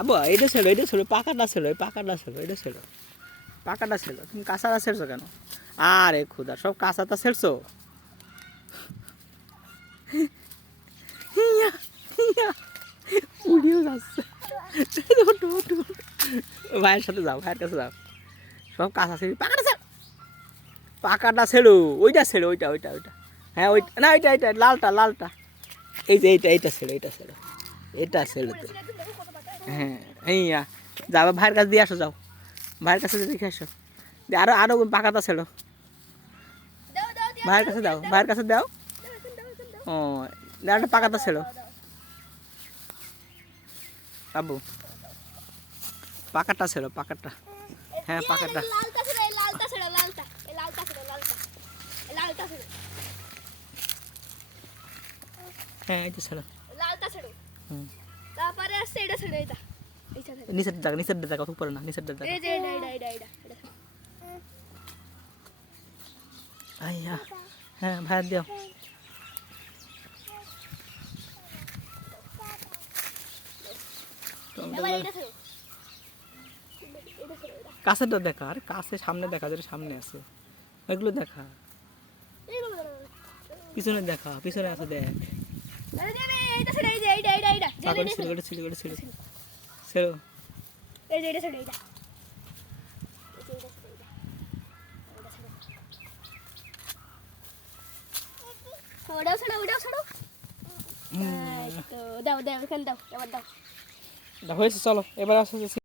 আব্বু এটা ছিল পাকাটা ছিল পাকাটা ছিল তুমি কাঁচাটা ছেড়ছো কেন? আরে খুদা সব কাঁচাটা ছেড়ছো? উড়িও যাচ্ছে। ভাইয়ের সাথে যাও, ভাইয়ের কাছে যাও। সব কাঁচা ছেড়ে পাকাটা ছেড়ো, ওইটা ছেড়ো, ওইটা। হ্যাঁ ওইটা না, এটা লালটা। এই যে এইটা ছেড়ো এটা ছেড়ো তো। হ্যাঁ এইয়া যাও ভাইয়ের কাছে দিয়ে আসো, যাও ভাইয়ের কাছে দেখে আসো। আরো পাকাটা ছেড়ো, ভাইয়ের কাছে দাও। ও একটা পাকাটা ছেড়ো বাবু, পাকাটা ছেড়ো, পাকাটা। হ্যাঁ পাকাটা। হ্যাঁ এটা ছেড়ো। তারপরে আসছে এটা ছেড়ে এটা। নিচের দেখা উপরে না, নিচের দেখা। এই যে এটা। আইয়া হ্যাঁ ভাই দিও। কাছেরটা দেখা, আরে কাছে সামনে দেখা, যেটা সামনে আছে এগুলো দেখা। পিছনে দেখা, পিছনে আছে দেখ। ছেড়ো। দাও এখানে দাও, এবার দাও। হয়েছে চলো এবার আসো।